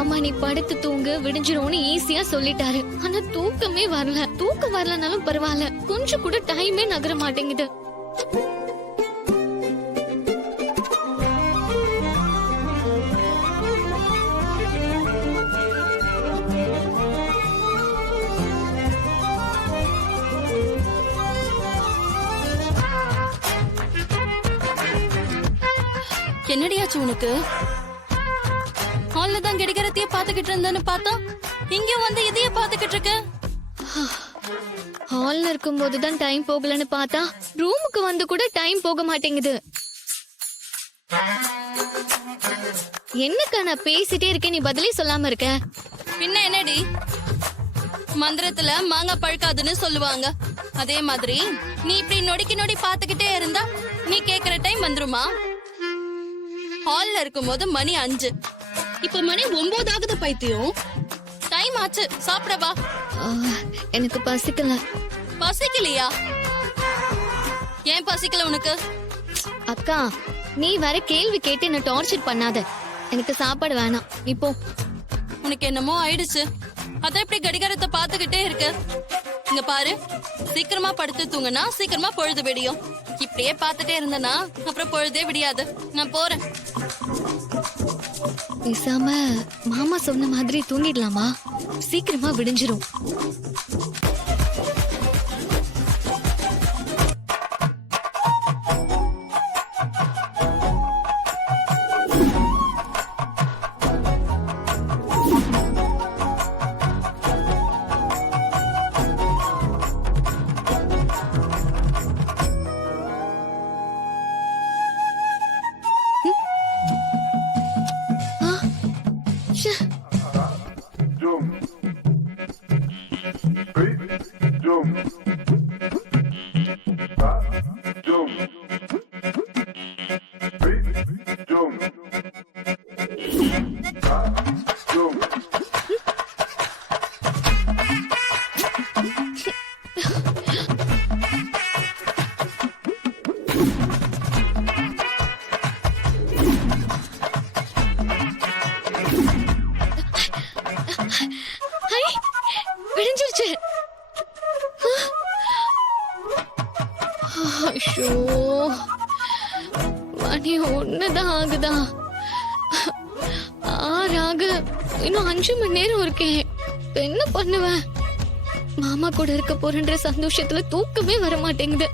மாமா நீ படுத்து தூங்கு விடிஞ்சிரும்னு ஈஸியா சொல்லிட்டாரு. ஆனா தூக்கமே வரல. தூக்கம் வரலனாலும் பரவாயில்ல, கொஞ்சம் கூட டைமே நகர மாட்டேங்குது. என்னடியாச்சு உனக்கு? ஹால்ல தான் கடிகாரத்தையே பாத்துக்கிட்டு இருந்தேன்னு பார்த்தா இங்க வந்து இதையே பாத்துக்கிட்டு இருக்க. ஹால்ல இருக்கும்போதுதான் டைம் போகலன்னு பார்த்தா ரூமுக்கு வந்து கூட டைம் போக மாட்டேங்குது. என்னக்கா நான் பேசிட்டே இருக்கேன், நீ பதிலே சொல்லாம இருக்க? பின்ன என்னடி, மந்திரத்துல மாங்காய் பழுக்காதுன்னு சொல்லுவாங்க. அதே மாதிரி நீ இப்படி நொடிக்கு நொடி பாத்துக்கிட்டே இருந்தா நீ கேக்குற டைம் வந்துருமா? ஹால்ல இருக்கும்போது மணி 5, இப்ப மணி 9 ஆகுது. பைத்தியம், டைம் ஆச்சு, சாப்பிடவா? எனக்கு பசிக்கல. பசிக்கலையா? ஏன் பசிக்கல உனக்கு? அக்கா நீ வேற கேள்வி கேட்டு என்ன டார்ச்சர் பண்ணாத. எனக்கு சாப்பாடு வேணாம் இப்போ. உனக்கு என்னமோ ஆயிடுச்சு. அதான் இப்படி கடிகாரத்தை பாத்துக்கிட்டே இருக்க. இங்க பாரு, சீக்கிரமா படுத்து தூங்குனா சீக்கிரமா பொழுது விடியும். இப்படியே பாத்துட்டே இருந்தனா அப்புறம் பொழுதே விடியாது. நான் போறேன். பேசாம மாமா சொன்ன மாதிரி தூங்கிடலாமா? சீக்கிரமா விடிஞ்சிரும். விடிஞ்சிருச்சு. மணி 1 ஆகுதா? 6 ஆகு. இன்னும் 5 மணி நேரம் இருக்கே. என்ன பண்ணுவேன்? மாமா கூட இருக்க போறன்ற சந்தோஷத்துல தூக்கமே வர மாட்டேங்குது.